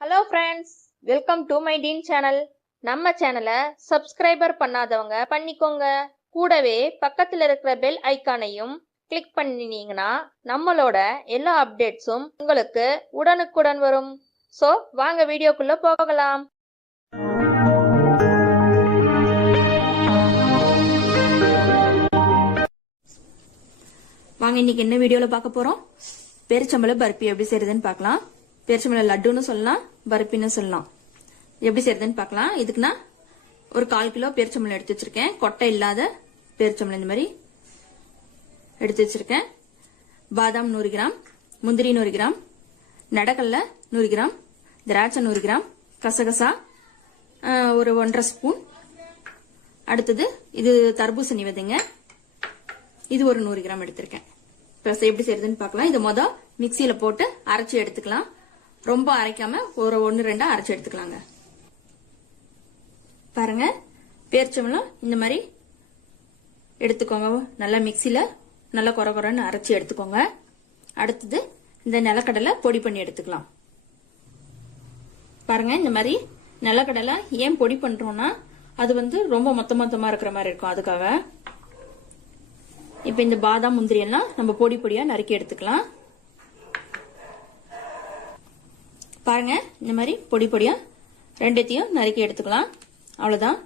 Hello friends welcome to my teen channel நம்ம சேனலை subscriber பண்ணாதவங்க பண்ணிக்கோங்க. கூடவே பக்கத்தில் இருக்கிற பெல் ஐக்கானையும் கிளிக் பண்ணினீங்கன்னா நம்மளோட எல்லா அப்டேட்ஸும் உங்களுக்கு உடனுக்குடன் வரும். ஸோ வாங்க வீடியோக்குள்ளே போகலாம். வாங்க இன்னைக்கு என்ன வீடியோவில் பார்க்க போகிறோம் பெருச்சம்பளை பர்பி எப்படி செய்யறதுன்னு பார்க்கலாம். பெருச்சம்பளை லட்டுன்னு சொல்லலாம். பருப்பின்னு சொல்லலாம். எப்படி செய்யறதுன்னு பார்க்கலாம். இதுக்கு நான் ஒரு கால் கிலோ பேரிச்சம்பளம் எடுத்து வச்சிருக்கேன். கொட்டை இல்லாத பேரிச்சம்பளம் இந்த மாதிரி எடுத்து வச்சிருக்கேன். பாதாம் நூறு கிராம் முந்திரி நூறு கிராம் நடக்கல்ல நூறு கிராம் திராட்சை நூறு கிராம் கசகசா ஒரு ஒன்றரை ஸ்பூன். அடுத்தது இது தர்பூசணி விதைங்க. இது ஒரு நூறு கிராம் எடுத்திருக்கேன். இப்போ எப்படி செய்யறதுன்னு பார்க்கலாம். இது மொதல் மிக்சியில போட்டு அரைச்சி எடுத்துக்கலாம். ரொம்ப அரைக்காம ஒரு ஒன்று ரெண்டா அரைச்சி எடுத்துக்கலாங்க. பாருங்க பேரிச்சம்பளம் இந்த மாதிரி எடுத்துக்கோங்க. நல்லா மிக்சியில நல்லா குறை குறைன்னு அரைச்சி எடுத்துக்கோங்க. அடுத்தது இந்த நிலக்கடலை பொடி பண்ணி எடுத்துக்கலாம். பாருங்க இந்த மாதிரி நிலக்கடலை ஏன் பொடி பண்றோம்னா அது வந்து ரொம்ப மொத்த மொத்தமா இருக்கிற மாதிரி இருக்கும் அதுக்காக. இப்ப இந்த பாதாம் முந்திரி எல்லாம் நம்ம பொடி பொடியா நறுக்கி எடுத்துக்கலாம். பாருங்க இந்த மாதிரி பொடி பொடியா ரெண்டுத்தையும் நறுக்கி எடுத்துக்கலாம். அவ்வளவுதான்.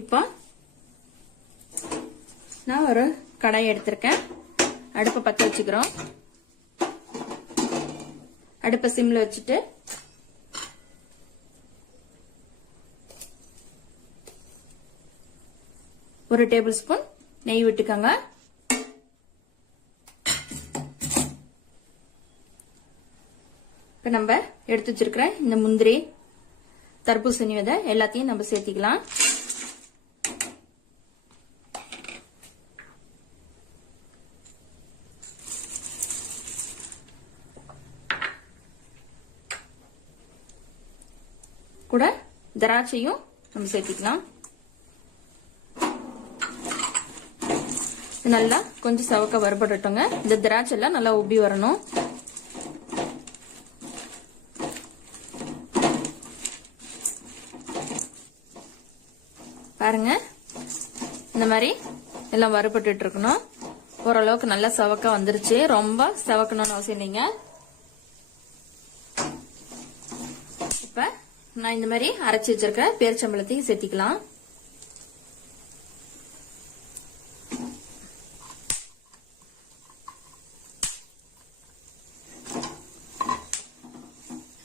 இப்போ நான் ஒரு கடாய் எடுத்திருக்கேன். அடுப்பை பத்த வச்சுக்கிறோம். அடுப்பை சிம்ல வச்சுட்டு ஒரு டேபிள் ஸ்பூன் நெய் விட்டுக்கோங்க. இப்ப நம்ம எடுத்து வச்சிருக்கிற இந்த முந்திரி தர்பூசணி விதை எல்லாத்தையும் நம்ம சேர்த்திக்கலாம். கூட திராட்சையும் நம்ம சேர்த்திக்கலாம். நல்லா கொஞ்சம் சவக்க வறுபடட்டுங்க இந்த திராட்சை எல்லாம் நல்லா உப்பி வரணும். பாருங்க. இந்த மாதிரி எல்லாம் வறுபட்டு இருக்கணும் ஓரளவுக்கு நல்லா செவக்க வந்துருச்சு. ரொம்ப செவக்கணும்னு அவசியம் இல்லைங்க. இப்ப நான் இந்த மாதிரி அரைச்சி வச்சிருக்க பேரிச்சம்பளத்தையும் சேர்த்திக்கலாம்.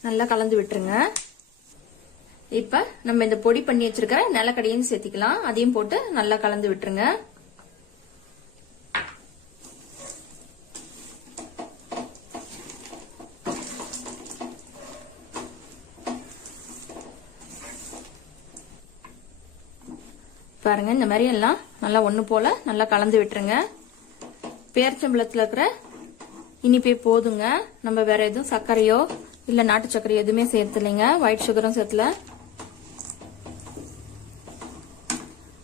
நல்லா கலந்து விட்டுருங்க. இப்ப நம்ம இந்த பொடி பண்ணி வச்சிருக்கிற நிலக்கடையும் சேர்த்திக்கலாம். அதையும் போட்டு நல்லா கலந்து விட்டுருங்க. பாருங்க இந்த மாதிரி எல்லாம் நல்லா ஒண்ணு போல நல்லா கலந்து விட்டுருங்க. பேரிச்சம்பளத்துல இருக்கிற இனிப்பே போதுங்க. நம்ம வேற எதுவும் சர்க்கரையோ இல்ல நாட்டு சர்க்கரையோ எதுவுமே சேர்த்துலைங்க ஒயிட் சுகரும் சேர்த்துல.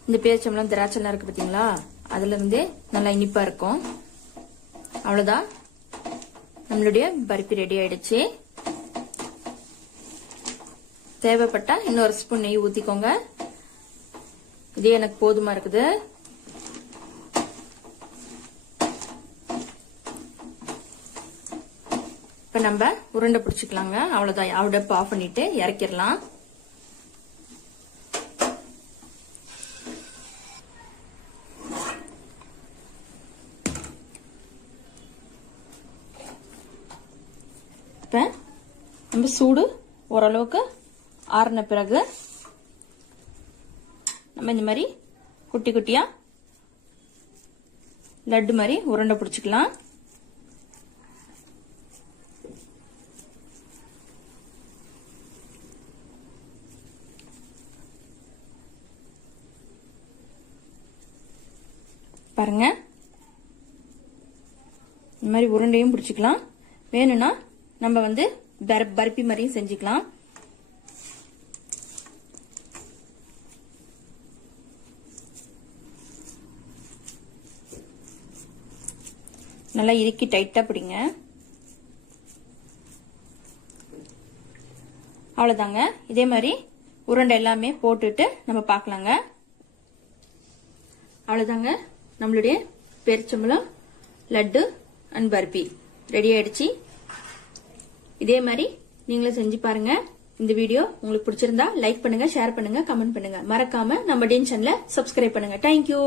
இந்த பேரிச்சம்பளம் திராட்சைலாம் இருக்கு பார்த்தீங்களா அதுலேருந்தே நல்லா இனிப்பா இருக்கும். அவ்வளவுதான். நம்மளுடைய பருப்பி ரெடி ஆயிடுச்சு. தேவைப்பட்டா இன்னொரு ஸ்பூன் நெய் ஊத்திக்கோங்க. இதே எனக்கு போதுமா இருக்குது. இப்ப நம்ம உருண்டை பிடிச்சிக்கலாங்க. அவ்வளவுதான். அவ்வளோ ஆஃப் பண்ணிட்டு இறக்கிடலாம். இப்ப நம்ம சூடு ஓரளவுக்கு ஆறின பிறகு நம்ம இந்த மாதிரி குட்டி குட்டியாக லட்டு மாதிரி உருண்டை பிடிச்சிக்கலாம். பாருங்க. இந்த மாதிரி உருண்டையும் பிடிச்சிக்கலாம். வேணும்னா நம்ம வந்து பருப்பி மாதிரியும் செஞ்சுக்கலாம். நல்லா இறுக்கி டைட்டா பிடிங்க. அவ்வளவுதாங்க. இதே மாதிரி உருண்டை எல்லாமே போட்டுட்டு நம்ம பார்க்கலாங்க. அவ்வளவுதாங்க. நம்மளுடைய பெருச்சம்பளம் லட்டு அண்ட் பர்பி ரெடி ஆயிடுச்சு. இதே மாதிரி நீங்களும் செஞ்சு பாருங்க. இந்த வீடியோ உங்களுக்கு பிடிச்சிருந்தா லைக் பண்ணுங்க ஷேர் பண்ணுங்க கமெண்ட் பண்ணுங்க. மறக்காம நம்ம டீன் சேனலை சப்ஸ்கிரைப் பண்ணுங்க. தேங்க்யூ